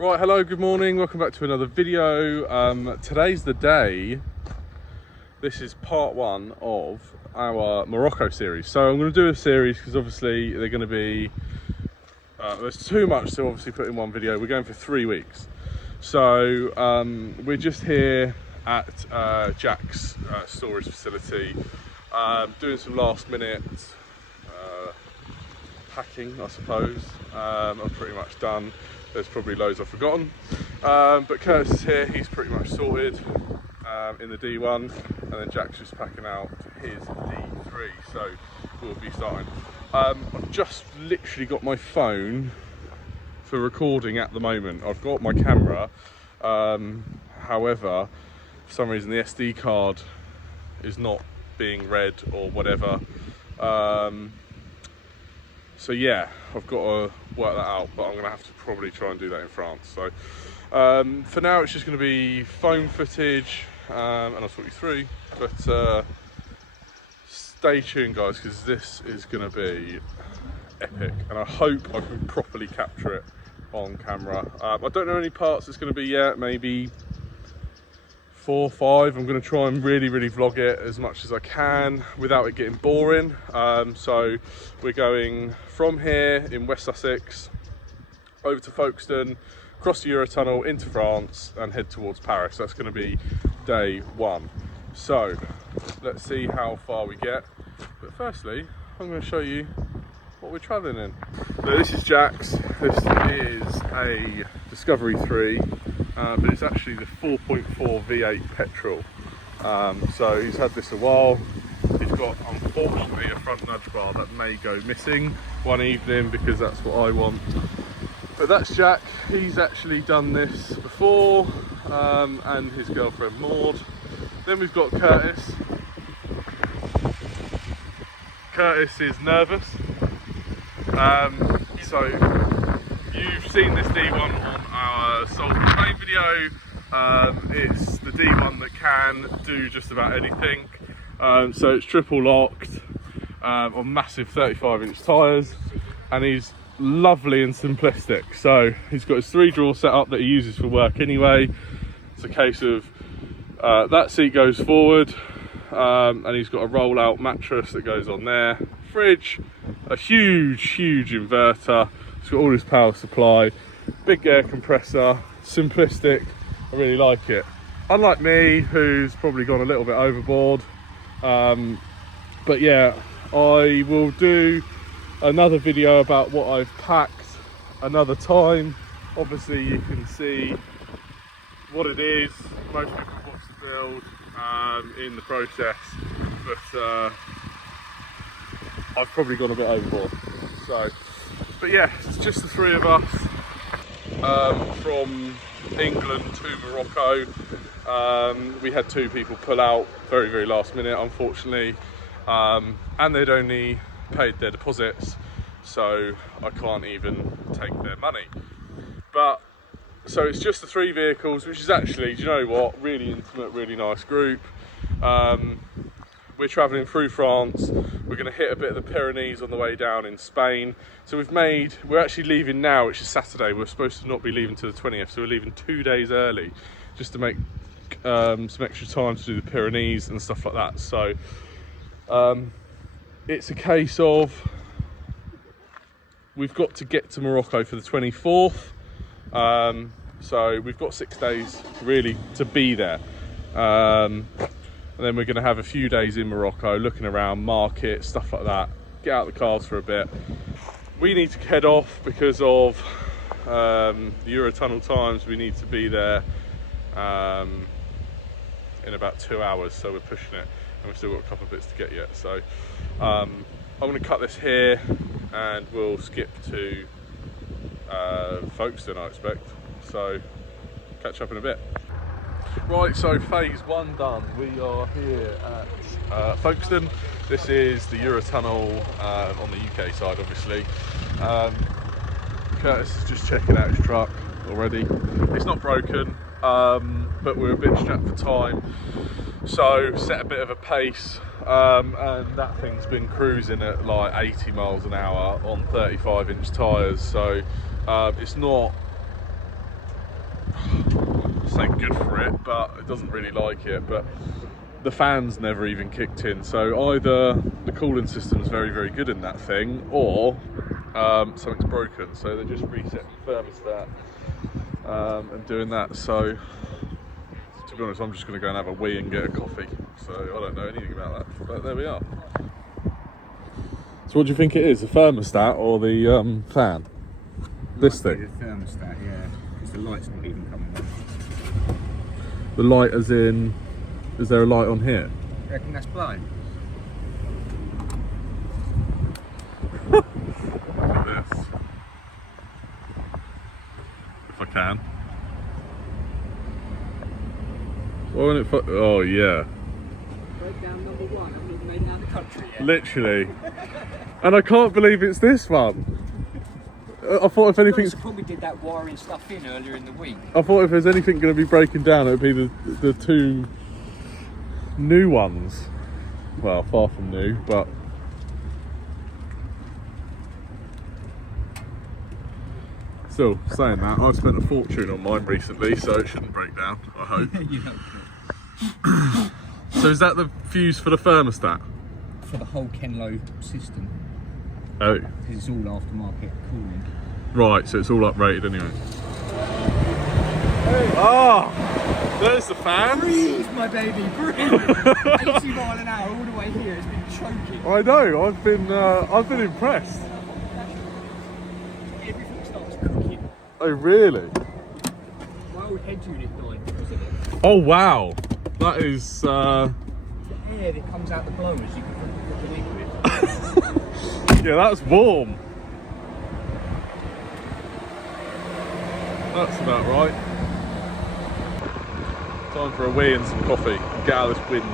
Right, hello, good morning, welcome back to another video. Today's the day. This is part one of our Morocco series. So I'm going to do a series because obviously they're going to be, there's too much to obviously put in one video. We're going for 3 weeks. So we're just here at Jack's storage facility, doing some last minute packing, I suppose. I'm pretty much done. There's probably loads I've forgotten, but Curtis is here. He's pretty much sorted in the D1, and then Jack's just packing out his D3, so we'll be starting. I've just literally got my phone for recording at the moment. I've got my camera, however, for some reason the SD card is not being read or whatever. So yeah, I've got to work that out, but I'm going to have to probably try and do that in France. So for now it's just going to be phone footage, and I'll talk you through, but stay tuned guys, because this is going to be epic, and I hope I can properly capture it on camera. I don't know any parts it's going to be yet, maybe 4 or 5. I'm going to try and really vlog it as much as I can without it getting boring. So we're going from here in West Sussex over to Folkestone, across the Eurotunnel into France, and head towards Paris. That's going to be day 1. So let's see how far we get, but firstly I'm going to show you what we're travelling in. So this is Jack's. This is a Discovery 3, but it's actually the 4.4 V8 petrol. So he's had this a while. He's got, unfortunately, a front nudge bar that may go missing one evening, because that's what I want. But that's Jack. He's actually done this before, and his girlfriend Maud. Then we've got Curtis. Curtis is nervous. So you've seen this D1 on our Souls and Pain video. It's the D1 that can do just about anything. So it's triple locked on massive 35-inch tyres, and he's lovely and simplistic. So he's got his 3-drawer setup that he uses for work anyway. It's a case of that seat goes forward, and he's got a roll-out mattress that goes on there. Fridge, a huge inverter. It's got all his power supply, big air compressor, simplistic. I really like it. Unlike me, who's probably gone a little bit overboard. But yeah, I will do another video about what I've packed another time. Obviously you can see what it is. Most people watch the build in the process, but I've probably gone a bit overboard. So, but yeah, it's just the 3 of us from England to Morocco. We had 2 people pull out very last minute, unfortunately, and they'd only paid their deposits, so I can't even take their money. But so it's just the 3 vehicles, which is actually, do you know what, really intimate, really nice group. We're travelling through France. We're going to hit a bit of the Pyrenees on the way down in Spain. So we're actually leaving now, which is Saturday. We're supposed to not be leaving till the 20th, so we're leaving 2 days early, just to make some extra time to do the Pyrenees and stuff like that. So it's a case of we've got to get to Morocco for the 24th. So we've got 6 days really to be there. And then we're going to have a few days in Morocco, looking around, market, stuff like that. Get out the cars for a bit. We need to head off because of the Eurotunnel times. We need to be there in about 2 hours, so we're pushing it, and we've still got a couple of bits to get yet. So I'm going to cut this here, and we'll skip to Folkestone, I expect. So catch up in a bit. Right, so phase 1 done. We are here at Folkestone. This is the Eurotunnel on the UK side, obviously. Curtis is just checking out his truck already. It's not broken, but we're a bit strapped for time, so set a bit of a pace, and that thing's been cruising at like 80 miles an hour on 35-inch tyres, so it's not say good for it, but it doesn't really like it. But the fans never even kicked in, so either the cooling system is very, very good in that thing, or something's broken. So they're just resetting the thermostat and doing that. So to be honest, I'm just going to go and have a wee and get a coffee. So I don't know anything about that, but there we are. So what do you think it is, the thermostat or the fan? This thing? The thermostat, yeah. Because the light's not even coming on. The light as in, is there a light on here? You reckon that's blind? Look at this. If I can. Why won't it oh yeah. Breakdown number 1, I haven't even made it out of the country yet. Literally. And I can't believe it's this one. I thought if anything, probably did that wiring stuff in earlier in the week. I thought if there's anything going to be breaking down, it would be the two new ones. Well, far from new, but still saying that, I've spent a fortune on mine recently, so it shouldn't break down, I hope. You hope So is that the fuse for the thermostat? for the whole Kenlo system. Oh, Because it's all aftermarket cooling. right, so it's all uprated anyway. Ah, there's the fan. Breathe, my baby, breathe! 80 mile an hour all the way here, it's been choking. I know, I've been impressed. Everything starts cooking. Oh really? My old head unit died because of it. Oh wow, that is The air that comes out the blowers, you can put the liquid. yeah, that's warm. That's about right. Time for a wee and some coffee. Get out of this wind.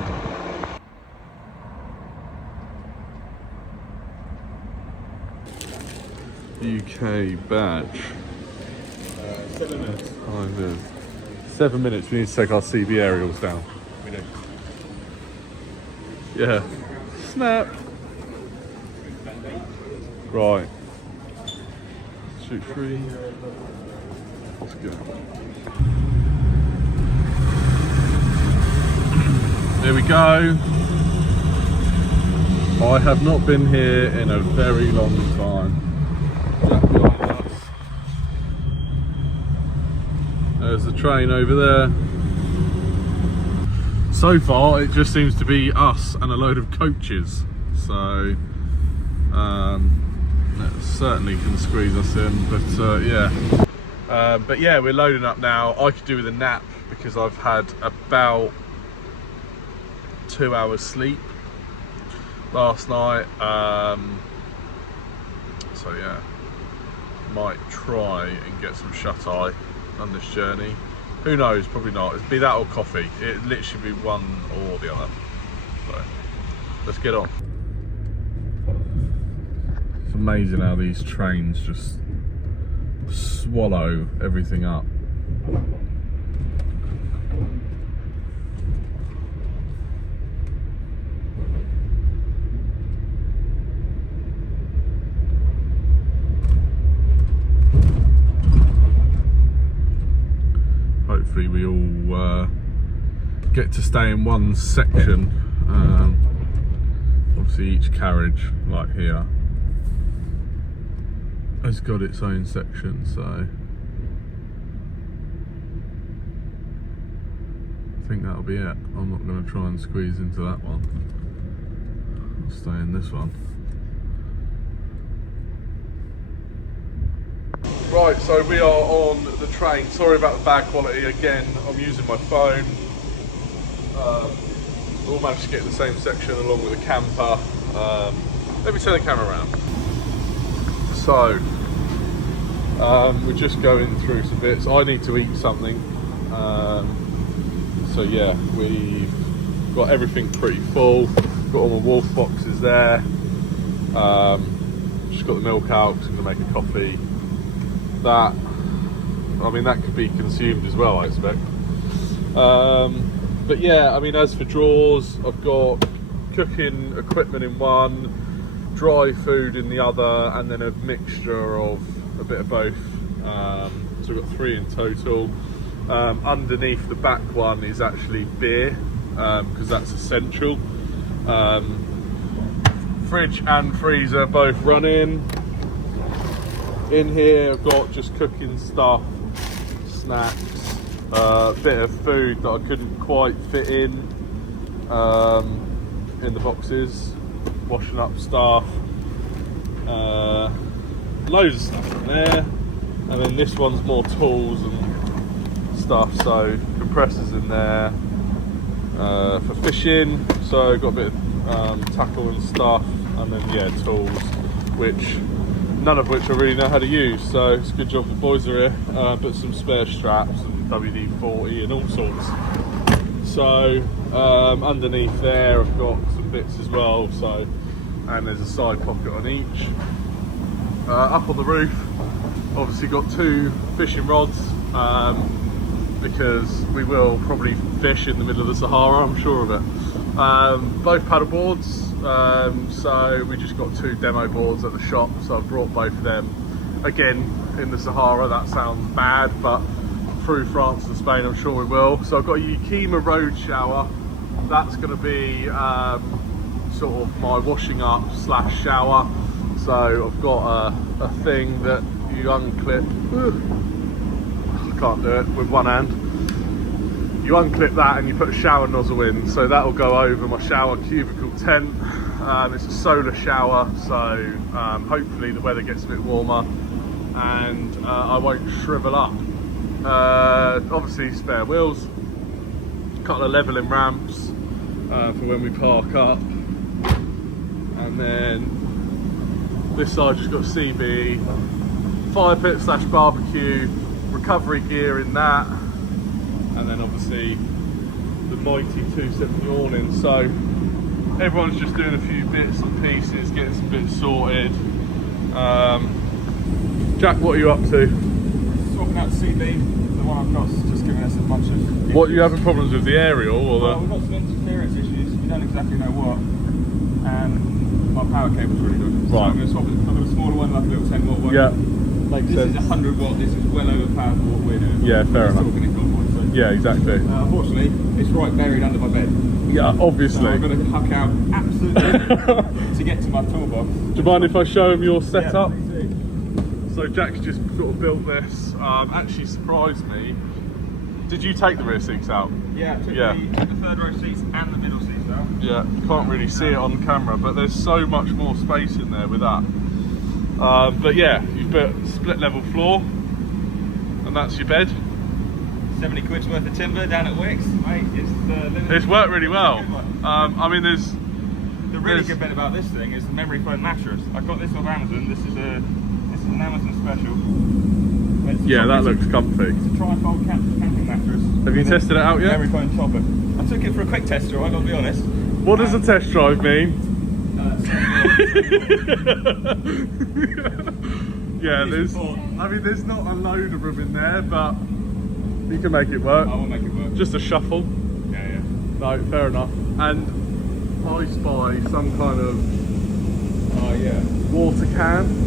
UK badge. 7 minutes. 5 minutes. 7 minutes. We need to take our CB aerials down. We do. Yeah. Snap. Right. Shoot 3. Let's go. There we go. I have not been here in a very long time. That behind us. There's the train over there. So far, it just seems to be us and a load of coaches. So, that certainly can squeeze us in. But yeah. But yeah, we're loading up now. I could do with a nap because I've had about 2 hours sleep last night. So yeah, might try and get some shut-eye on this journey. Who knows, probably not. It'd be that or coffee. It'd literally be one or the other. So let's get on. It's amazing how these trains just swallow everything up. Hopefully we all get to stay in one section. Obviously each carriage, like here, has got its own section, so I think that'll be it. I'm not going to try and squeeze into that one. I'll stay in this one. Right, so we are on the train. Sorry about the bad quality again. I'm using my phone. We all managed to get in the same section along with a camper. Let me turn the camera around. So, we're just going through some bits. I need to eat something. So yeah, we've got everything pretty full. Got all my wolf boxes there. Just got the milk out because I'm going to make a coffee. That, I mean, that could be consumed as well, I expect. But yeah, I mean, as for drawers, I've got cooking equipment in one, dry food in the other, and then a mixture of a bit of both. So we've got 3 in total. Underneath the back one is actually beer, because that's essential. Fridge and freezer both running. In here I've got just cooking stuff, snacks, a bit of food that I couldn't quite fit in the boxes, washing up stuff, loads of stuff in there. And then this one's more tools and stuff, so compressors in there for fishing, so got a bit of tackle and stuff, and then yeah, tools, which none of which I really know how to use, so it's a good job the boys are here. But some spare straps and WD-40 and all sorts. So underneath there I've got some bits as well, so, and there's a side pocket on each. Up on the roof obviously got 2 fishing rods, because we will probably fish in the middle of the Sahara, I'm sure of it. Both paddle boards, so we just got 2 demo boards at the shop, so I've brought both of them. Again, in the Sahara, that sounds bad, but through France and Spain I'm sure we will. So I've got a Yakima road shower. That's going to be sort of my washing up / shower. So I've got a thing that you unclip. I can't do it with one hand. You unclip that and you put a shower nozzle in, so that will go over my shower cubicle tent. It's a solar shower, so hopefully the weather gets a bit warmer and I won't shrivel up. Obviously spare wheels, a couple of leveling ramps for when we park up, and then this side just got CB, fire pit / barbecue, recovery gear in that, and then obviously the mighty 270 awning. So everyone's just doing a few bits and pieces, getting some bits sorted. Jack, what are you up to? Swapping out the CB, the one I've got's just giving us a bunch of issues. What, you having problems with the aerial or well, we've got some interference issues, we don't exactly know what, and my power cable's really good. So right. I'm going to swap it. I've got a smaller one, like a little 10 watt one. Yeah, makes this sense. Is 100 watt, this is well overpowered for what we're doing. Yeah, fair enough. Talking in convoy, so. Yeah, exactly. Unfortunately, it's right buried under my bed. Yeah, obviously. So I've got to huck out absolutely to get to my toolbox. Do you mind if I show him your setup? Yeah, please do. So Jack's just sort of built this. Actually surprised me. Did you take the rear seats out? Yeah, took Yeah. the third row seats and the middle seats out. Yeah, can't really see it on camera, but there's so much more space in there with that. But yeah, you've got split level floor, and that's your bed. 70 quid's worth of timber down at Wicks, mate. It's worked really well. I mean, there's the really good bit about this thing is the memory foam mattress. I got this off Amazon. This is an Amazon special. Yeah, that looks comfy. It's a trifold camping mattress. Have you tested it out yet? Memory foam topper. I took it for a quick test drive, I'll be honest. What does a test drive mean? Yeah, there's not a load of room in there, but you can make it work. I will make it work. Just a shuffle. Yeah. No, fair enough. And I spy some kind of water can.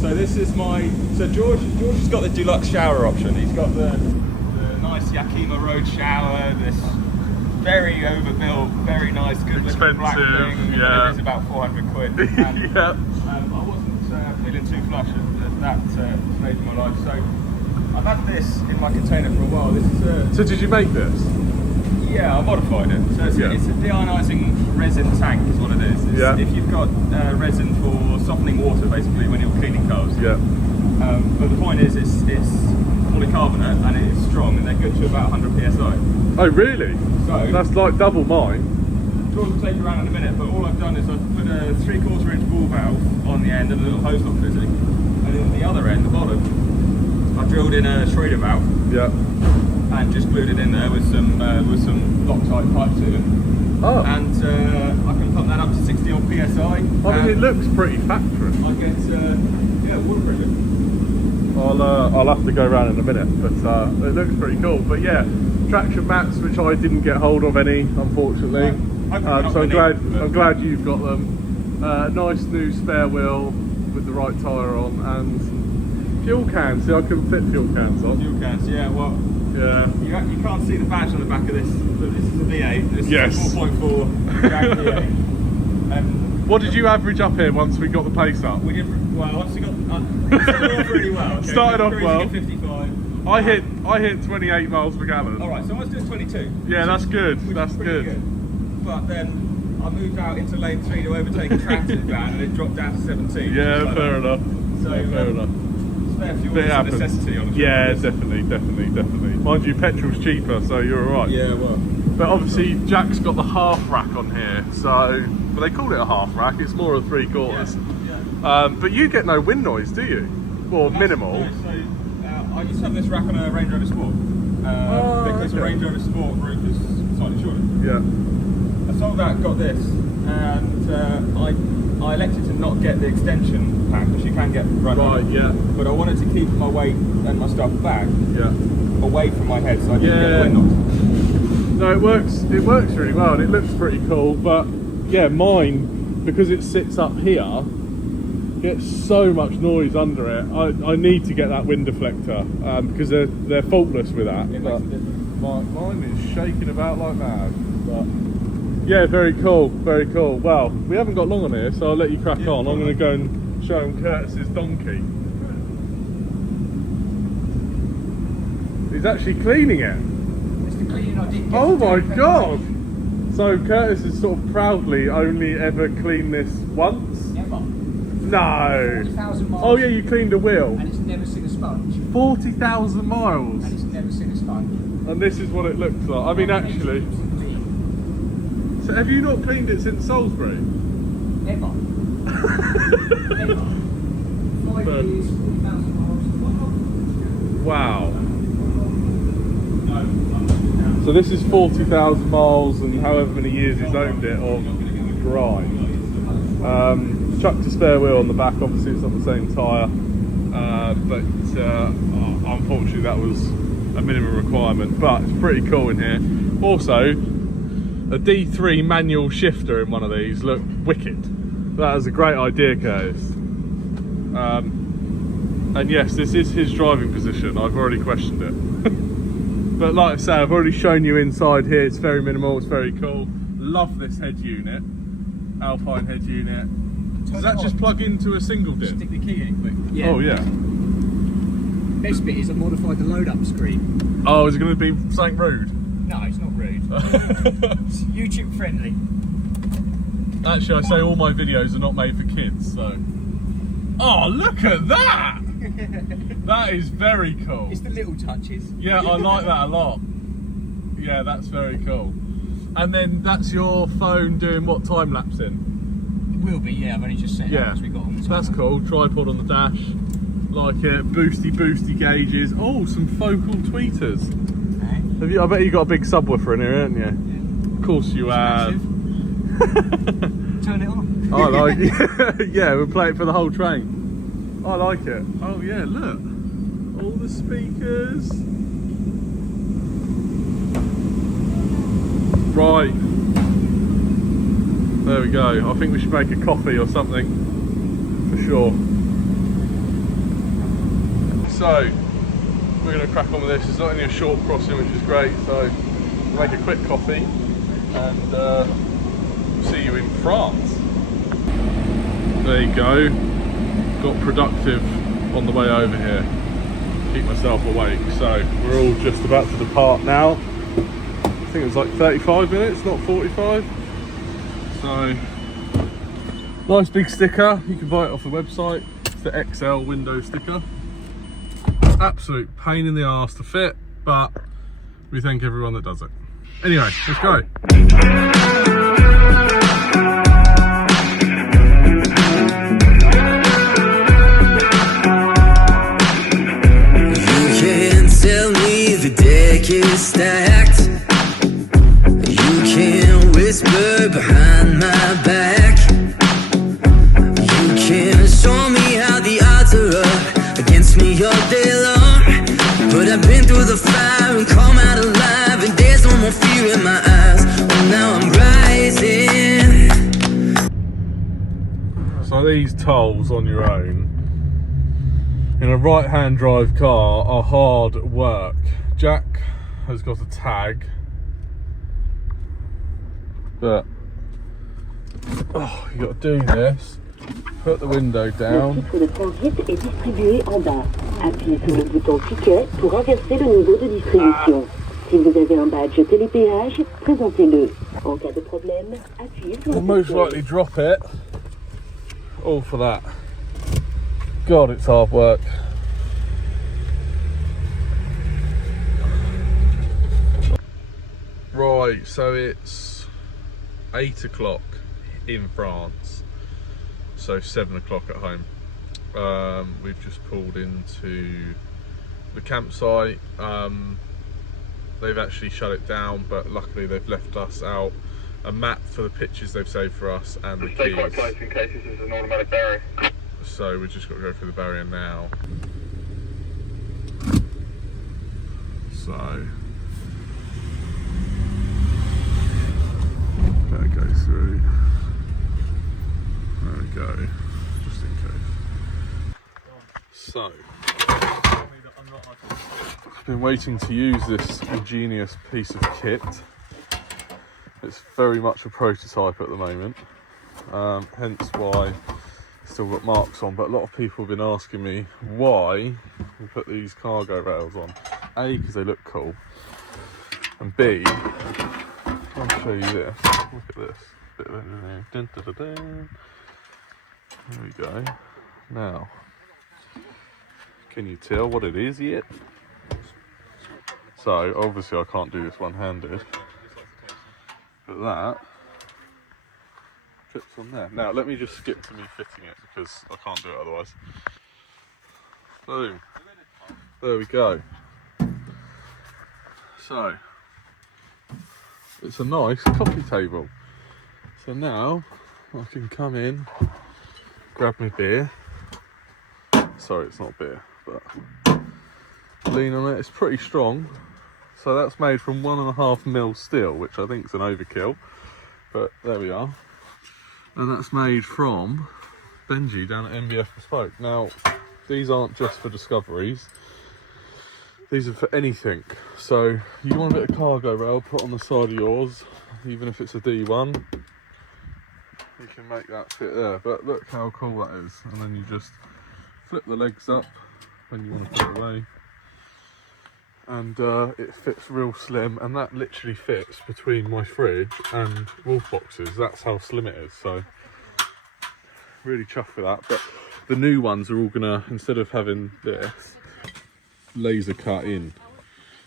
So this is so George has got the deluxe shower option. He's got the nice Yakima road shower, this very overbuilt, very nice, good looking black thing. Yeah. It is about 400 quid. And, Yeah. I wasn't feeling too flush at that stage of my life. So I've had this in my container for a while. This is So did you make this? yeah, I modified it. So it's a deionizing resin tank is what it is. If you've got resin for softening water basically when you're cleaning cars. Yeah. But the point is it's polycarbonate and it is strong and they're good to about 100 psi. Oh really? So that's like double mine. George will take you around in a minute, but all I've done is I've put a 3/4 inch ball valve on the end and a little hose lock fitting. And then the other end, the bottom, I drilled in a Schrader valve. Yeah. And just glued it in there with some Loctite pipe sealant. Oh. And I can pump that up to 60 odd psi. I mean, it looks pretty factory. I get water pressure. I'll have to go around in a minute, but it looks pretty cool. But yeah, traction mats, which I didn't get hold of any, unfortunately. So I'm glad you've got them. Nice new spare wheel with the right tyre on, and fuel cans. See, I can fit fuel cans on. Fuel cans, yeah. Well, Yeah. You can't see the badge on the back of this, but this is a V8. This Yes. is a 4.4 Jag V8. What did you average up here once we got the pace up? We did well. Once we got started off really well. Okay? Started off Cruising well. at 55. I hit 28 miles per gallon. All right, so I was doing 22. Yeah, that's good. Which That's is pretty good. But then I moved out into lane 3 to overtake a transit van, and it dropped down to 17. Yeah, like fair that. enough. So Fair enough. spare fuel Bit is a happens. necessity on the Yeah, trip. definitely. Mind you, petrol's cheaper, so you're alright. Yeah, well. But obviously, Jack's got the half rack on here, so but they call it a half rack. It's more of 3/4. Yeah. But you get no wind noise, do you? Or minimal. Yeah, so I used to have this rack on a Range Rover Sport because the okay. Range Rover Sport route is slightly shorter. Yeah. I sold that, got this, and I elected to not get the extension pack, which you can get right Right. now. Yeah. But I wanted to keep my weight and my stuff back Yeah. away from my head, so I didn't Yeah. get wind noise. No, it works. It works really well, and it looks pretty cool. But yeah, mine, because it sits up here, gets so much noise under it. I need to get that wind deflector because they're faultless with that. It But makes a difference. mine is shaking about like mad. But yeah, very cool, very cool. Well, we haven't got long on here, so I'll let you crack on. I'm going to go and show him Curtis's donkey. He's actually cleaning it. It's the cleaning I did. Oh my god! So Curtis has sort of proudly only ever cleaned this once? Never. No! 40,000 miles. Oh yeah, you cleaned a wheel. And it's never seen a sponge. 40,000 miles! And it's never seen a sponge. And this is what it looks like. I mean actually... So have you not cleaned it since Salisbury? Never. Never. 5 But- years, 40,000 miles. Wow. So this is 40,000 miles and however many years he's owned it of drive. Chucked a spare wheel on the back, obviously it's on the same tyre, but unfortunately that was a minimum requirement, but it's pretty cool in here. Also, a D3 manual shifter in one of these looked wicked. That was a great idea, Curtis. And yes, this is his driving position, I've already questioned it. But like I say, I've already shown you inside here, it's very minimal, it's very cool. Love this head unit, Alpine head unit. Does that just plug into a single diff? Stick the key in quick. Yeah. Oh yeah. Best bit is I modified the load up screen. Oh, is it going to be something rude? No, it's not rude. It's YouTube friendly. Actually, I say all my videos are not made for kids, so... Oh, look at that! That is very cool. It's the little touches. Yeah, I like that a lot. Yeah, that's very cool. And then that's your phone doing what, time lapsing? It will be, yeah. I've only just set it up Yeah, as we got on the that's timer. cool. Tripod on the dash, like it. Boosty gauges. Oh, some focal tweeters. Okay. Have you? I bet you got a big subwoofer in here, haven't you? Yeah. Of course you It's have. massive. Turn it on. I like it. Yeah, we'll play it for the whole train. I like it. Oh yeah, look. All the speakers. Right. There we go. I think we should make a coffee or something. For sure. So, we're going to crack on with this. It's not only a short crossing, which is great. So, we'll make a quick coffee. And we'll see you in France. There you go. Got productive on the way over here. Keep myself awake. So we're all just about to depart now. I think it was like 35 minutes, not 45. So nice big sticker. You can buy it off the website. It's the XL window sticker. Absolute pain in the arse to fit, but we thank everyone that does it. Anyway, let's go. Stacked. You can whisper behind my back. You can show me how the odds are up against me all day long. But I've been through the fire and come out alive, and there's no more fear in my eyes. Oh, now I'm rising. So these tolls on your own in a right-hand drive car are hard work. Jack has got a tag that, oh, you got to do this, put the window down. Le titre de transit est distribué en bas. Appuyez sur le bouton ticket pour inverser le niveau de distribution. Si vous avez un badge télépéage, présentez-le. En cas de problème, appuyez sur le I'll most bouton. likely drop it. All for that. God, it's hard work. Right, so it's 8 o'clock in France, so 7 o'clock at home. We've just pulled into the campsite. They've actually shut it down, but luckily they've left us out a map for the pictures they've saved for us and the keys. Stay quite close in case this is an automatic barrier. So we've just got to go through the barrier now. So gotta go through. There we go, just in case. So I've been waiting to use this ingenious piece of kit. It's very much a prototype at the moment, hence why it's still got marks on, but a lot of people have been asking me why we put these cargo rails on. A, because they look cool, and B, I'll show you this. Look at this. Bit of engineering. Dun, dun, dun, dun. There we go. Now, can you tell what it is yet? So, obviously I can't do this one-handed, but that fits on there. Now, let me just skip to me fitting it because I can't do it otherwise. Boom. There we go. So, it's a nice coffee table. So now I can come in, grab my beer. Sorry, it's not beer, but lean on it. It's pretty strong. So that's made from 1.5 mil steel, which I think is an overkill, but there we are. And that's made from Benji down at MBF Bespoke. Now, these aren't just for discoveries. These are for anything. So you want a bit of cargo rail put on the side of yours, even if it's a D1, you can make that fit there. But look how cool that is. And then you just flip the legs up when you want to put it away. And it fits real slim, and that literally fits between my fridge and wolf boxes. That's how slim it is. So really chuffed with that. But the new ones are all gonna, instead of having this, laser cut in.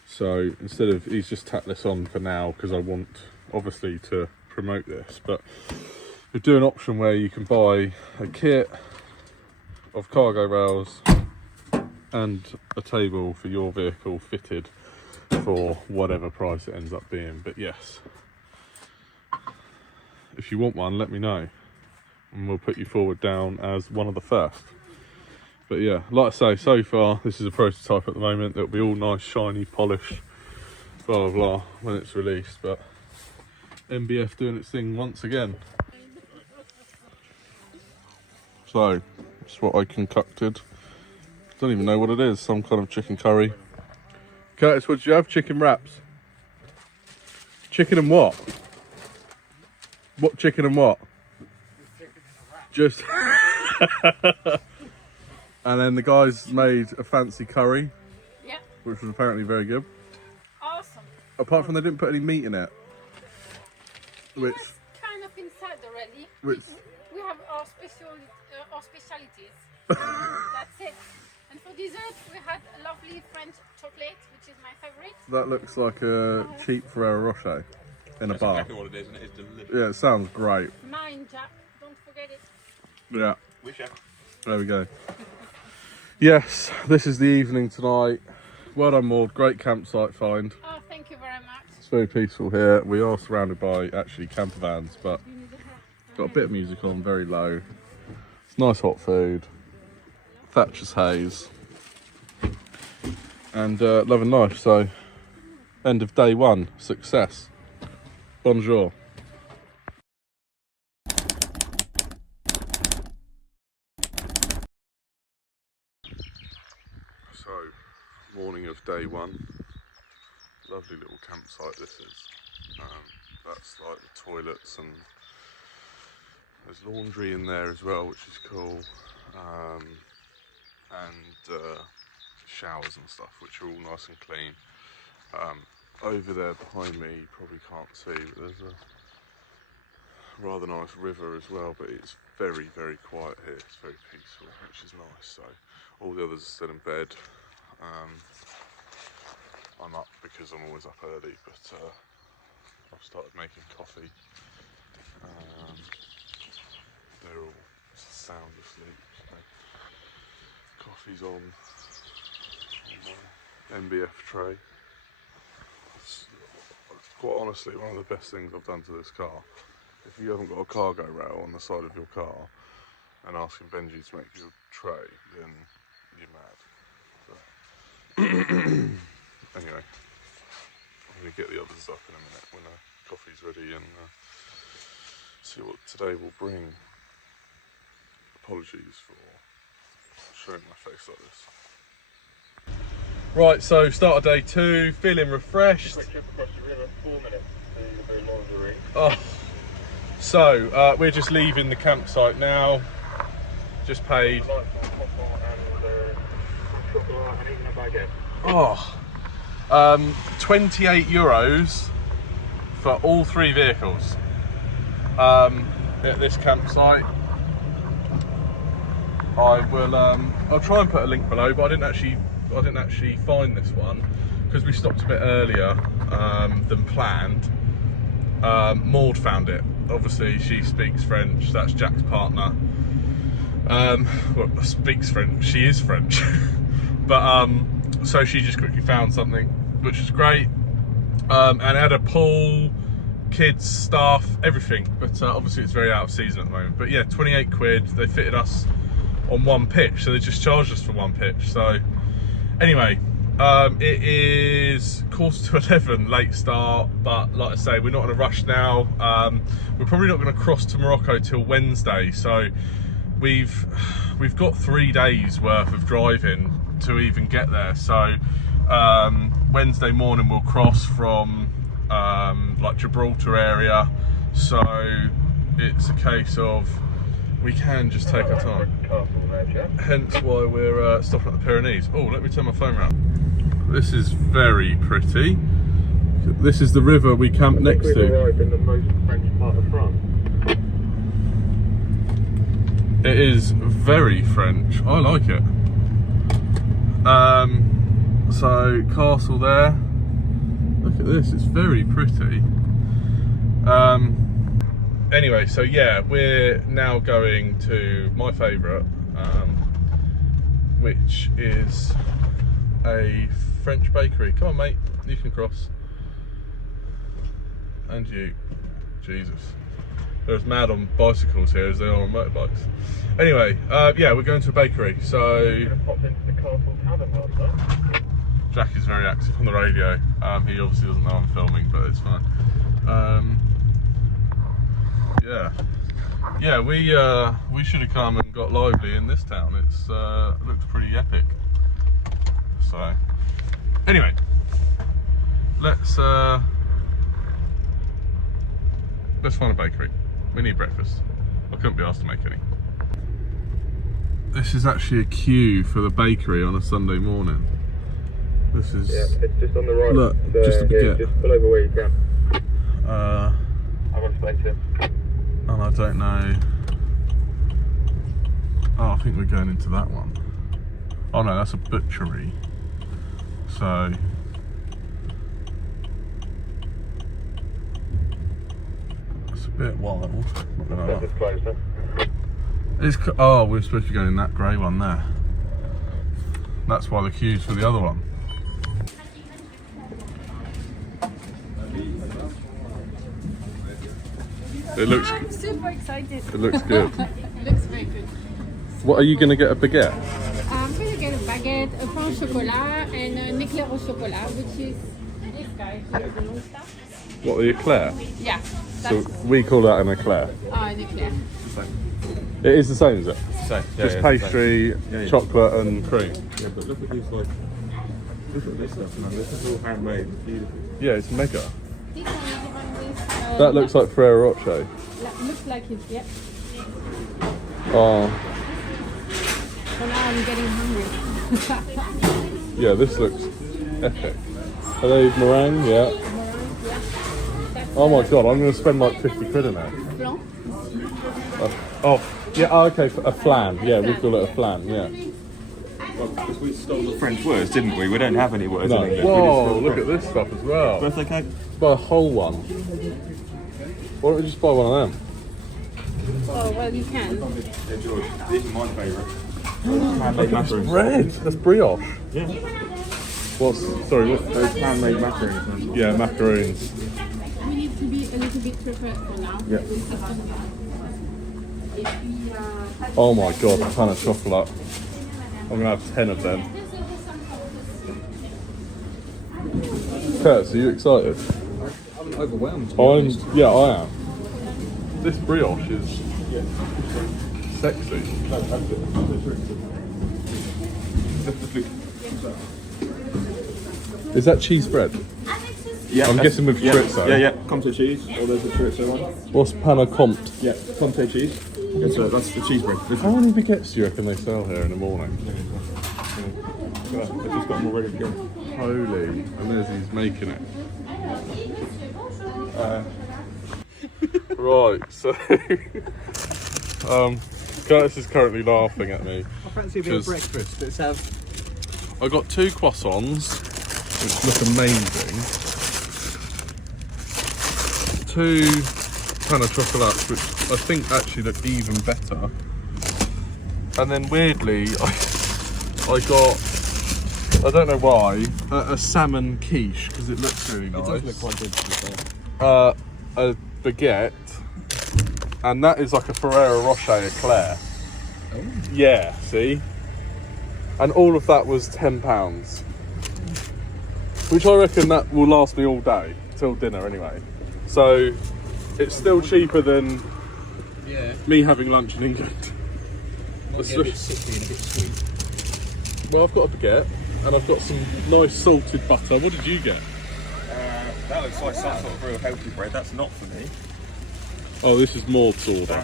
So instead of, he's just tacked this on for now because I want obviously to promote this, but we do an option where you can buy a kit of cargo rails and a table for your vehicle fitted for whatever price it ends up being. But yes, if you want one, let me know and we'll put you forward down as one of the first. But yeah, like I say, so far this is a prototype at the moment. It'll be all nice, shiny, polished, blah blah blah when it's released. But MBF doing its thing once again. So that's what I concocted. Don't even know what it is. Some kind of chicken curry. Curtis, what did you have? Chicken wraps. Chicken and what? What chicken and what? Just. And then the guys made a fancy curry, Yeah. which was apparently very good. Awesome. Apart from they didn't put any meat in it. Which, It was kind of inside already. which, We have our specialities. That's it. And for dessert, we had a lovely French chocolate, which is my favorite. that looks like a cheap Ferrero Rocher in a bar. Exactly what it is, and it is delicious. Yeah, it sounds great. Mine, Jack. Don't forget it. Yeah, Wish you. there we go. Yes, this is the evening tonight. Well done, Maud. Great campsite find. Oh, thank you very much. It's very peaceful here. We are surrounded by actually camper vans, but got a bit of music on, very low. It's nice hot food. Thatcher's haze. And loving life. So, end of day one. Success. Bonjour. So, morning of day one. Lovely little campsite this is. That's like the toilets, and there's laundry in there as well, which is cool. And showers and stuff, which are all nice and clean. Over there behind me, you probably can't see, but there's a rather nice river as well, but it's very, very quiet here. It's very peaceful, which is nice. So all the others are still in bed. I'm up because I'm always up early, but I've started making coffee. They're all sound asleep. So coffee's on my MBF tray. It's quite honestly one of the best things I've done to this car. If you haven't got a cargo rail on the side of your car and asking Benji to make you a tray, then you're mad. So. Anyway, I'm going to get the others up in a minute when the coffee's ready and see what today will bring. Apologies for showing my face like this. Right, so start of day 2, feeling refreshed. Oh, so we're just leaving the campsite now. Just paid. Oh. 28 euros for all 3 vehicles at this campsite. I'll try and put a link below, but I didn't actually find this one because we stopped a bit earlier than planned. Maud found it. Obviously she speaks French, that's Jack's partner. Well, speaks French, she is French. But so she just quickly found something, which is great, and it had a pool, kids, stuff, everything, but obviously it's very out of season at the moment. But yeah, 28 quid, they fitted us on 1 pitch, so they just charged us for 1 pitch. So anyway, it is 11:15, late start, but like I say, we're not in a rush now. We're probably not going to cross to Morocco till Wednesday, so we've got 3 days worth of driving to even get there. So Wednesday morning we'll cross from like Gibraltar area, so it's a case of we can just take our time, hence why we're stopping at the Pyrenees. Oh, let me turn my phone around. This is very pretty. This is the river we camped next to. In the most French part of France. It is very French. I like it. So castle there. Look at this, it's very pretty. Anyway, so yeah, we're now going to my favourite, which is a French bakery. Come on, mate, you can cross. And you, Jesus. They're as mad on bicycles here as they are on motorbikes. Anyway, yeah, we're going to a bakery. So Jack is very active on the radio. He obviously doesn't know I'm filming, but it's fine. Yeah, we should have come and got lively in this town. It's looks pretty epic. So anyway, let's find a bakery. We need breakfast. I couldn't be asked to make any. This is actually a queue for the bakery on a Sunday morning. This is... Yeah, it's just on the right. Look, just a baguette. Just pull over where you can. I want to place it. And I don't know... Oh, I think we're going into that one. Oh no, that's a butchery. So... It's a bit wild. Not gonna lie. It's closer. Oh, we're supposed to be going in that grey one there. That's why the queue's for the other one. It looks. I'm super excited. It looks good. It looks very good. What are you going to get? A baguette? I'm going to get a baguette, a pain au chocolat, and an éclair au chocolat, which is this guy here, the long stuff. What, the eclair? Yeah. So we call that an eclair. An éclair. It is the same, is it? Same. Just pastry, Yeah. chocolate and cream. Yeah, but look at these like Look at this stuff, man. This is all handmade. It's beautiful. Yeah, it's mega. This one is even with. That looks like Ferrero Rocher. Looks like it, yeah. Oh, So now I'm getting hungry. yeah, this looks epic. Are they meringue? Yeah. Oh my god, I'm going to spend like 50 quid in it. Blanc. Oh, yeah, oh, okay, a flan. Yeah, we call it a flan, yeah. Well, because we stole the French words, didn't we? We don't have any words No. in English. Whoa, look at this stuff as well. Birthday cake? Buy a whole one. Why don't we just buy one of them? Oh, well, you can. Yeah, George, these are my favourite. Handmade macaroons. Bread! That's brioche. Yeah. Sorry, what? Those handmade macaroons, man. Yeah, macaroons. We need to be a little bit prepared for now. Yeah. Oh my god, a ton of chocolate. I'm gonna have 10 of them. Kurt, are you excited? I'm overwhelmed. Yeah, I am. This brioche is sexy. Is that cheese bread? Yeah, I'm guessing with chorizo. Yeah, Comté cheese. Or there's a chorizo one. What's panna comte? Yeah, Comté cheese. That's the cheese bread. How many baguettes do you reckon they sell here in the morning? I've just got them all ready to go. Holy, and there's he's making it. Right, so Curtis is currently laughing at me. I fancy a bit of breakfast. Let's have. I got 2 croissants, which look amazing. 2 panna chocolates, which I think actually look even better. And then weirdly, I got, I don't know why, a salmon quiche because it looks really nice. It does look quite good, to be fair. A baguette, and that is like a Ferrero Rocher eclair. Oh. Yeah, see? And all of that was £10. Which I reckon that will last me all day, till dinner anyway. So, it's still cheaper than me having lunch in England. Might get a bit sickly and a bit sweet. Well, I've got a baguette, and I've got some nice salted butter. What did you get? That looks like some sort of real healthy bread. That's not for me. Oh, this is Maud's order.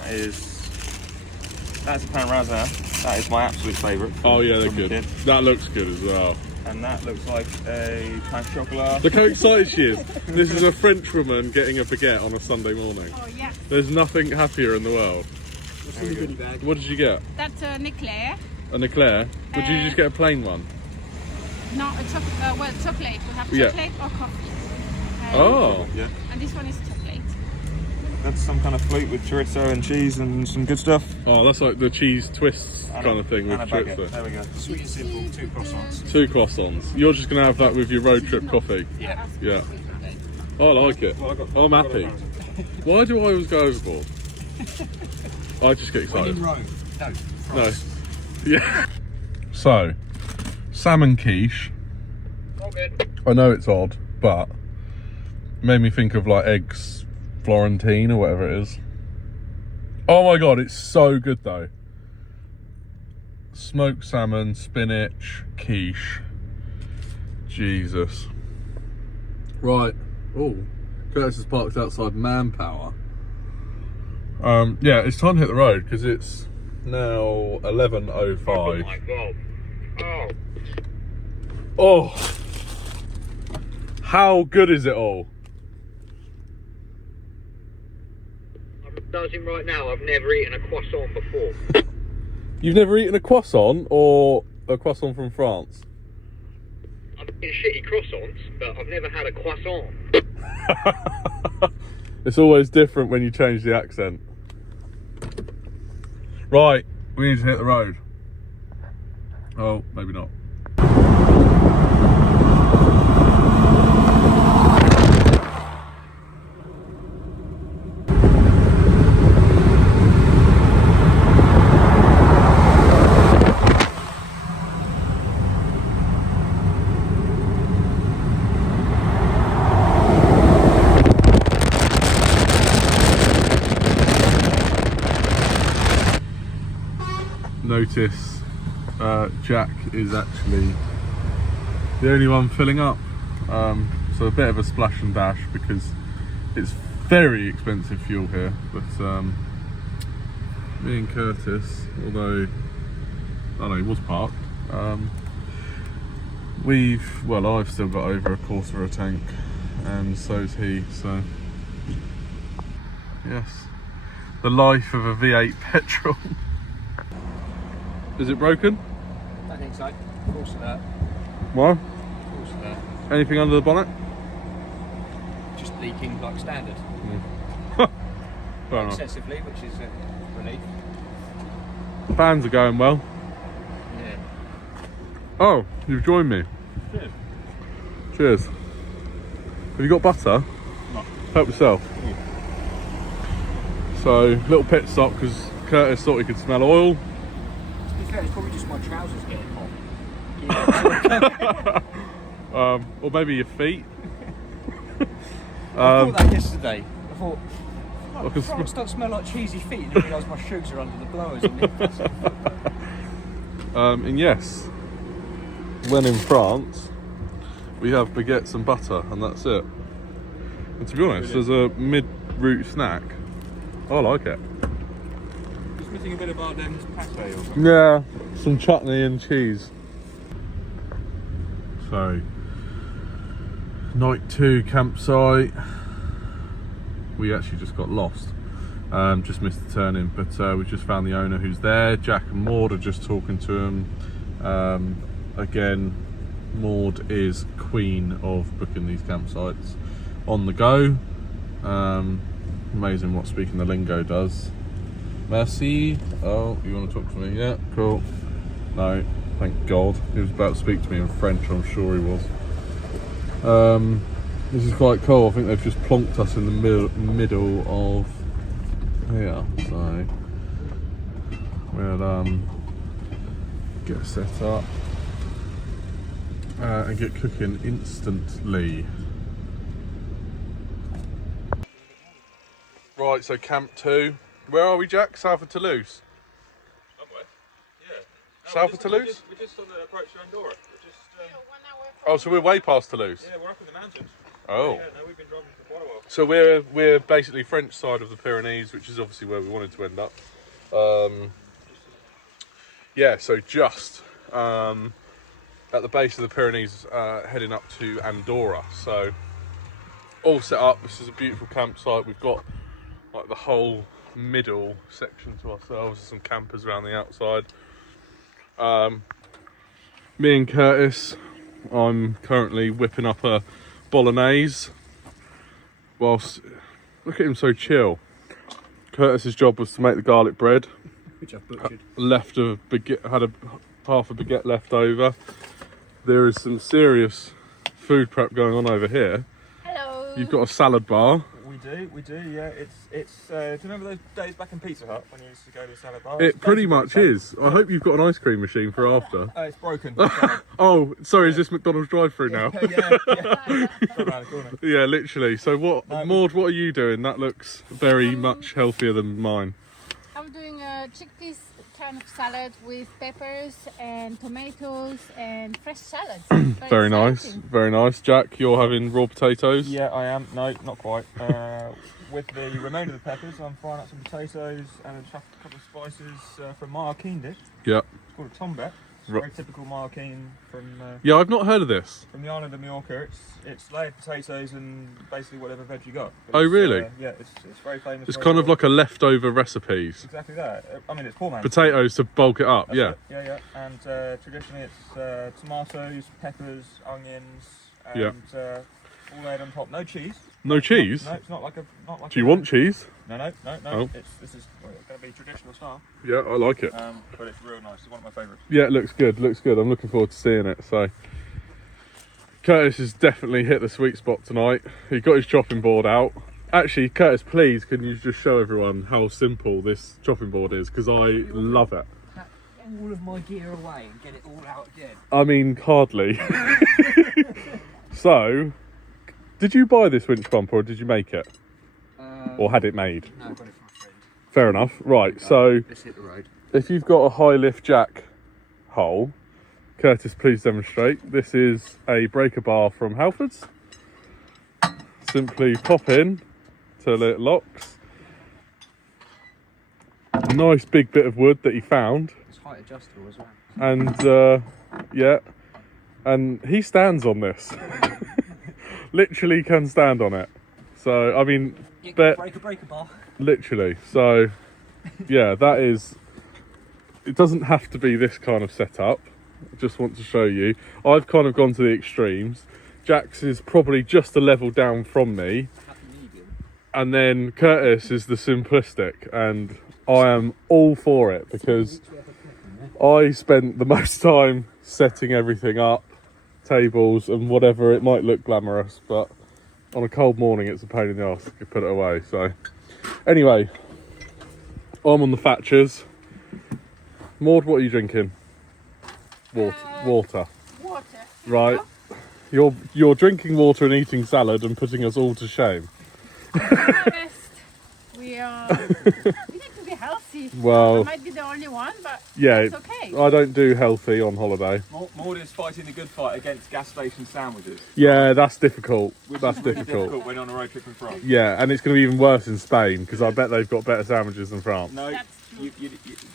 That's a pan raisin. That is my absolute favourite. Oh yeah, they're from the good. kid. That looks good as well. And that looks like a pan chocolat. Look how excited she is. This is a French woman getting a baguette on a Sunday morning. Oh, yeah. There's nothing happier in the world. What's in the goodie bag? What did you get? That's an eclair. An eclair? Would you just get a plain one? No, a chocolate. We have Yeah. chocolate or coffee. Oh. Yeah. And this one is chocolate. That's some kind of flute with chorizo and cheese and some good stuff. Oh, that's like the cheese twists kind of thing with And a baguette. chorizo. There we go. Sweet and simple, 2 croissants. 2 croissants. You're just going to have that with your road trip coffee? Yeah. Yeah. I like it. I'm happy. Why do I always go overboard? I just get When excited. in Rome. No. No. France. Yeah. So, salmon quiche. I know it's odd, but made me think of like eggs Florentine or whatever it is. Oh my god, it's so good though. Smoked salmon, spinach, quiche. Jesus. Right. Oh, Curtis is parked outside Manpower. Yeah, it's time to hit the road because it's now 11:05. Oh my god. Oh, how good is it all? I'm buzzing right now. I've never eaten a croissant before. You've never eaten a croissant or a croissant from France? I've eaten shitty croissants, but I've never had a croissant. It's always different when you change the accent. Right, we need to hit the road. Oh, maybe not. Notice Jack is actually the only one filling up. So a bit of a splash and dash because it's very expensive fuel here. But me and Curtis, although I know he was parked, I've still got over a quarter of a tank, and so's he. So yes, the life of a V8 petrol. Is it broken? I think so. Of course that. Why? Of course that. Anything under the bonnet? Just leaking like standard. Fair Not enough. excessively, which is a relief. Fans are going well. Yeah. Oh, you've joined me. Cheers. Cheers. Have you got butter? No. Help yourself. So, little pit stop because Curtis thought he could smell oil. To be fair, it's probably just my trousers getting hot. Or maybe your feet. I thought that yesterday. I thought, I can France don't smell like cheesy feet, and I realised my shoes are under the blowers. And yes, when in France, we have baguettes and butter, and that's it. And to be honest, as a mid-route snack, I like it. Just missing a bit of Ardennes pate or something. Yeah, some chutney and cheese. So, night 2 campsite. We actually just got lost. Just missed the turn in, but we just found the owner who's there. Jack and Maud are just talking to him. Again, Maud is queen of booking these campsites on the go. Amazing what speaking the lingo does. Merci. Oh, you want to talk to me? Yeah, cool. No, thank God. He was about to speak to me in French, I'm sure he was. This is quite cool. I think they've just plonked us in the middle of here. So we'll get set up and get cooking instantly. Right, so camp 2. Where are we, Jack? South of Toulouse? Somewhere. Yeah. South of Toulouse? We're just on the approach to Andorra. We're just, 1 hour. Oh, so we're way past Toulouse. yeah, we're up in the mountains. Oh. Yeah, no, we've been driving for quite a while. So we're basically French side of the Pyrenees, which is obviously where we wanted to end up. Yeah, so just at the base of the Pyrenees, heading up to Andorra. So all set up. This is a beautiful campsite. We've got like the whole middle section to ourselves. There's some campers around the outside. Me and Curtis, I'm currently whipping up a bolognese whilst, look at him so chill. Curtis's job was to make the garlic bread, Which I've butchered. left a baguette, had half a baguette left over. There is some serious food prep going on over here. Hello. You've got a salad bar. We do, yeah. It's. Do you remember those days back in Pizza Hut when you used to go to the salad bar? It pretty much is. I hope you've got an ice cream machine for after. It's broken. Oh, sorry, is this McDonald's drive-through now? yeah. Around the corner. Yeah, literally. So what, Maud, what are you doing? That looks very much healthier than mine. I'm doing a chickpeas kind of salad with peppers and tomatoes and fresh salads. Very nice, exciting. very nice. Jack, you're having raw potatoes? Yeah, I am. No, not quite. With the remainder of the peppers, I'm frying up some potatoes and a couple of spices from Marrakech dish. Yeah. It's called a tombette. It's a very typical Marrakech from Yeah, I've not heard of this. the island of Mallorca. It's layered potatoes and basically whatever veg you got. But Oh, it's, really? Yeah, it's very famous. It's very kind of well. like a leftover recipes. Exactly that. I mean, it's poor man's. Potatoes to bulk it up, That's yeah. it. Yeah. And traditionally it's tomatoes, peppers, onions, and Yeah. all layered on top. No cheese. No cheese? No, it's not like a. Do you want cheese? No. Oh. This is going to be traditional style. Yeah, I like it. But it's real nice. It's one of my favourites. Yeah, it looks good, looks good. I'm looking forward to seeing it. So Curtis has definitely hit the sweet spot tonight. He got his chopping board out. Actually, Curtis, please, can you just show everyone how simple this chopping board is? Because I love it. Pack all of my gear away and get it all out again. I mean, hardly. So, did you buy this winch bumper or did you make it? Or had it made? No, I got it from a friend. Fair enough. Right, so Let's hit the road. if you've got a high lift jack hole, Curtis, please demonstrate. This is a breaker bar from Halfords. Simply pop in till it locks. Nice big bit of wood that he found. It's height adjustable as well. And yeah, and he stands on this. Literally can stand on it. So I mean, breaker bar. Literally. So yeah, that is. It doesn't have to be this kind of setup. I just want to show you. I've kind of gone to the extremes. Jax is probably just a level down from me, and then Curtis is the simplistic, and I am all for it because I spent the most time setting everything up, tables and whatever. It might look glamorous, but on a cold morning it's a pain in the arse to put it away. So anyway, I'm on the Thatchers. Maud, what are you drinking? Water. Water. Right. You're drinking water and eating salad and putting us all to shame. We need to be healthy. Well, I might be the only one, but yeah, it's okay. I don't do healthy on holiday. Maud is fighting the good fight against gas station sandwiches. Yeah, that's difficult. Which That's is really difficult. when on a road trip in France. Yeah, and it's going to be even worse in Spain because I bet they've got better sandwiches than France. No, That's true. you,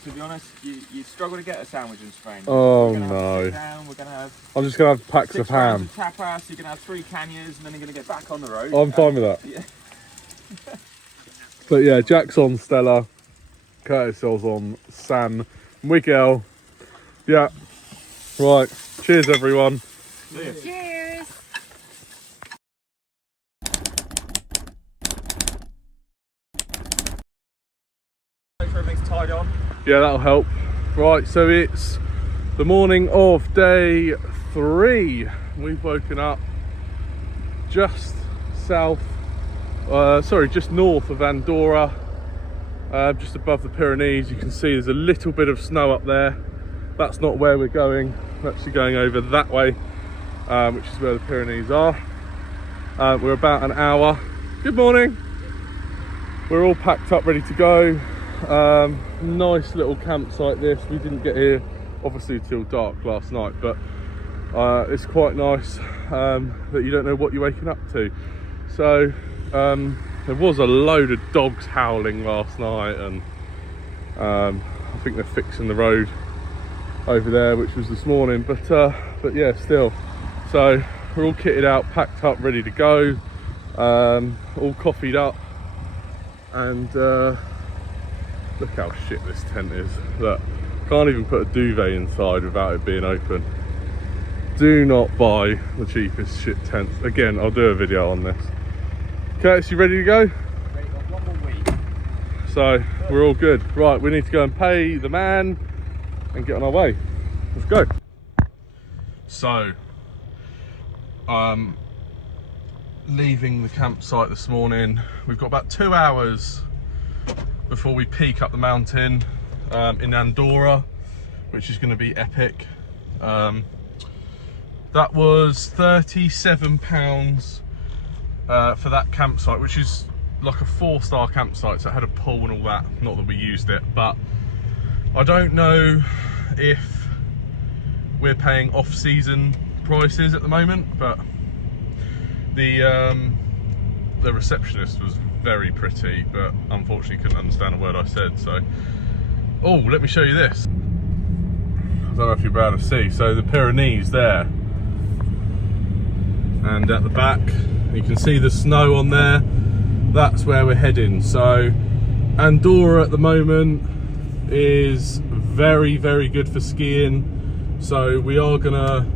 to be honest, you struggle to get a sandwich in Spain. Oh, We're gonna have to no. sit down, we're going to have I'm just going to have packs 6 of rounds ham. of tapas, you're going to have 3 canyons, and then you're going to get back on the road. I'm fine with that. Yeah. But yeah, Jack's on Stella, Curtis is on San Miguel. Yeah. Right. Cheers, everyone. Cheers. Make sure everything's tied on. Yeah, that'll help. Right, so it's the morning of day 3. We've woken up just just north of Andorra, just above the Pyrenees. You can see there's a little bit of snow up there. That's not where we're going. We're actually going over that way, which is where the Pyrenees are. We're about an hour. Good morning. We're all packed up, ready to go. Nice little campsite this. We didn't get here obviously till dark last night, but it's quite nice that you don't know what you're waking up to. So there was a load of dogs howling last night, and I think they're fixing the road over there, which was this morning, but yeah, still. So we're all kitted out, packed up, ready to go, all coffeeed up, and look how shit this tent is. Look, can't even put a duvet inside without it being open. Do not buy the cheapest shit tents. Again, I'll do a video on this. Curtis, you ready to go? Ready, got 1 more week. So we're all good. Right, we need to go and pay the man and get on our way. Let's go. So, leaving the campsite this morning. We've got about 2 hours before we peak up the mountain in Andorra, which is going to be epic. That was £37 for that campsite, which is like a 4-star campsite, so it had a pool and all that. Not that we used it, but I don't know if we're paying off-season prices at the moment, but the receptionist was very pretty, but unfortunately couldn't understand a word I said. So, oh, let me show you this. I don't know if you'll be able to see. So the Pyrenees there, and at the back you can see the snow on there. That's where we're heading. So Andorra at the moment is very, very good for skiing. So we are gonna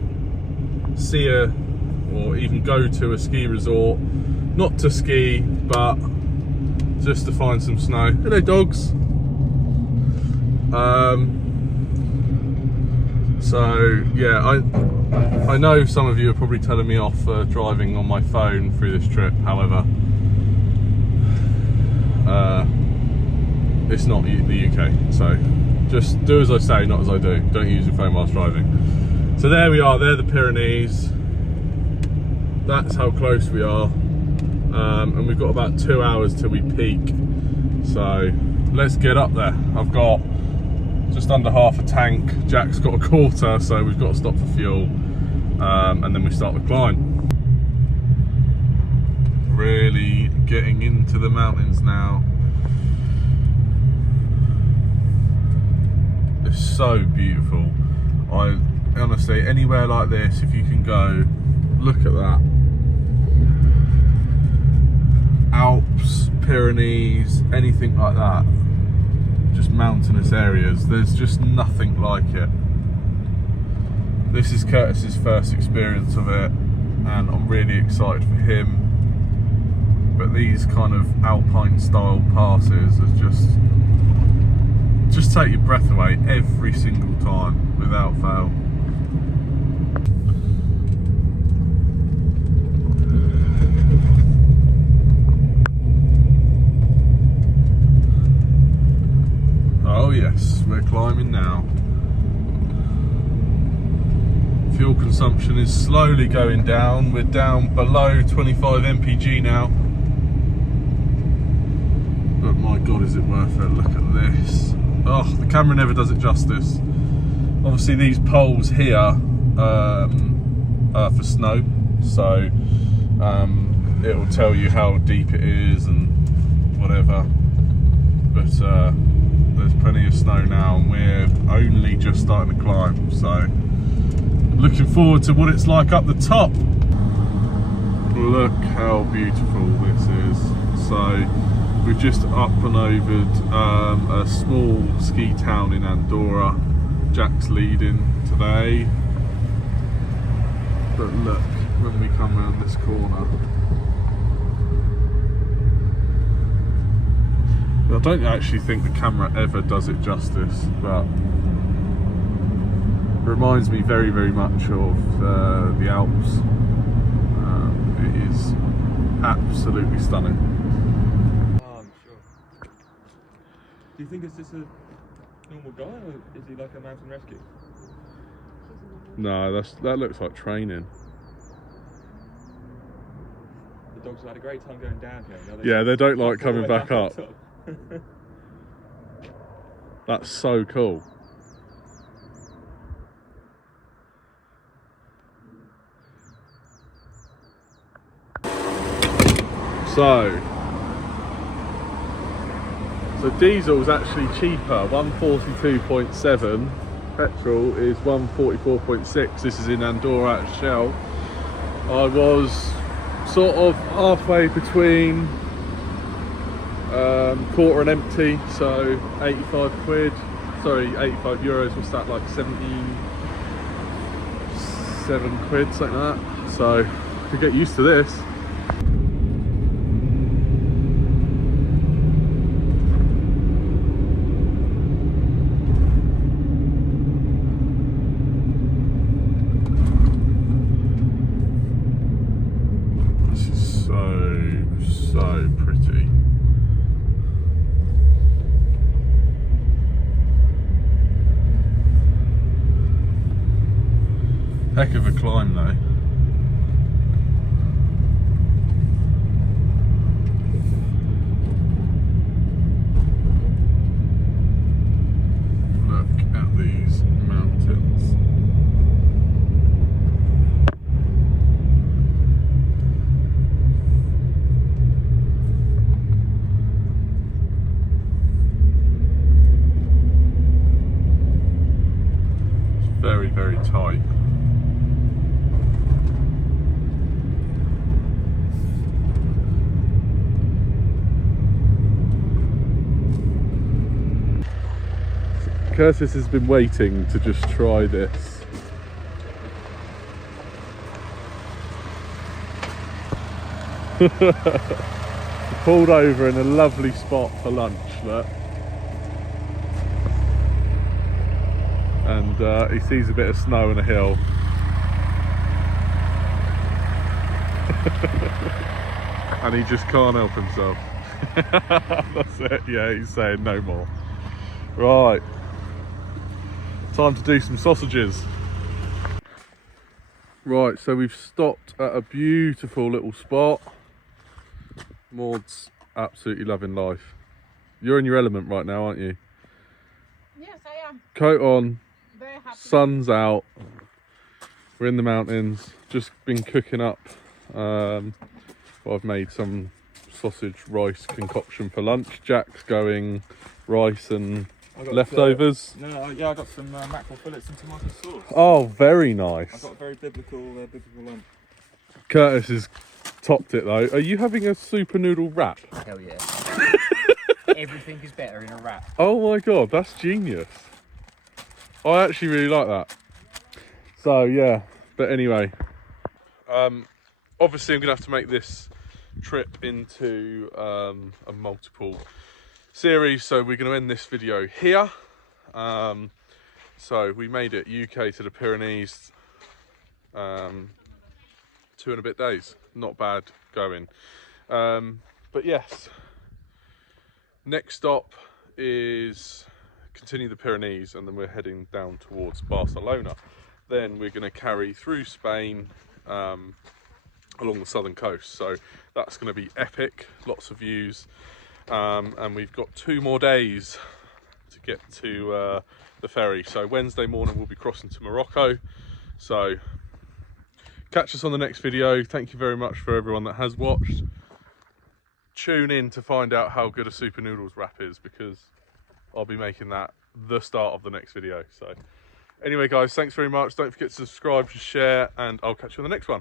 see or even go to a ski resort, not to ski, but just to find some snow. Hello, dogs. So yeah, I know some of you are probably telling me off for driving on my phone through this trip. However, it's not the UK, so just do as I say, not as I do. Don't use your phone whilst driving. So there we are, they're the Pyrenees. That's how close we are, and we've got about 2 hours till we peak. So let's get up there. I've got just under half a tank. Jack's got a quarter, so we've got to stop for fuel, and then we start the climb. Really getting into the mountains now. It's so beautiful. I honestly, anywhere like this, if you can go, look at that. Alps, Pyrenees, anything like that. Just mountainous areas. There's just nothing like it. This is Curtis's first experience of it, and I'm really excited for him. But these kind of alpine style passes are just take your breath away every single time, without fail. Oh yes, we're climbing now. Fuel consumption is slowly going down. We're down below 25 mpg now. But my God, is it worth it? Look at this. Oh, the camera never does it justice. Obviously these poles here are for snow, so it will tell you how deep it is and whatever. But there's plenty of snow now, and we're only just starting to climb, so looking forward to what it's like up the top. Look how beautiful this is. So we've just up and overed a small ski town in Andorra. Jack's leading today, but look, when we come around this corner, I don't actually think the camera ever does it justice, but it reminds me very, very much of the Alps. It is absolutely stunning. Oh, I'm sure. Do you think it's just a normal guy, or is he like a mountain rescue? No, that looks like training. The dogs have had a great time going down here. Yeah, they don't like coming back up. That's so cool. So diesel's actually cheaper, 142.7. Petrol is 144.6. This is in Andorra at Shell. I was sort of halfway between quarter and empty, so 85 quid, sorry, 85 euros, what's that, like 77 quid, something like that. So I could get used to this. This is so pretty. Heck of a climb though. Look at these mountains. It's very, very tight. Curtis has been waiting to just try this. Pulled over in a lovely spot for lunch, look. And he sees a bit of snow and a hill. And he just can't help himself. That's it, yeah, he's saying no more. Right. Time to do some sausages. Right, so we've stopped at a beautiful little spot. Maud's absolutely loving life. You're in your element right now, aren't you? Yes, I Coat on, Very happy. sun's out. We're in the mountains. Just been cooking up. Well, I've made some sausage rice concoction for lunch. Jack's going rice and leftovers. Yeah, I got some mackerel fillets and tomato sauce. Oh, very nice. I've got a very biblical lunch. Curtis has topped it though. Are you having a super noodle wrap? Hell yeah. Everything is better in a wrap. Oh my god, that's genius. I actually really like that. So yeah, but anyway, obviously I'm gonna have to make this trip into a multiple series, so we're going to end this video here. So we made it UK to the Pyrenees, 2 and a bit days, not bad going. But yes, next stop is continue the Pyrenees, and then we're heading down towards Barcelona. Then we're going to carry through Spain along the southern coast, so that's going to be epic, lots of views. And we've got 2 more days to get to the ferry. So Wednesday morning we'll be crossing to Morocco. So catch us on the next video. Thank you very much for everyone that has watched. Tune in to find out how good a super noodles wrap is, because I'll be making that the start of the next video. So anyway guys, thanks very much. Don't forget to subscribe, to share, and I'll catch you on the next one.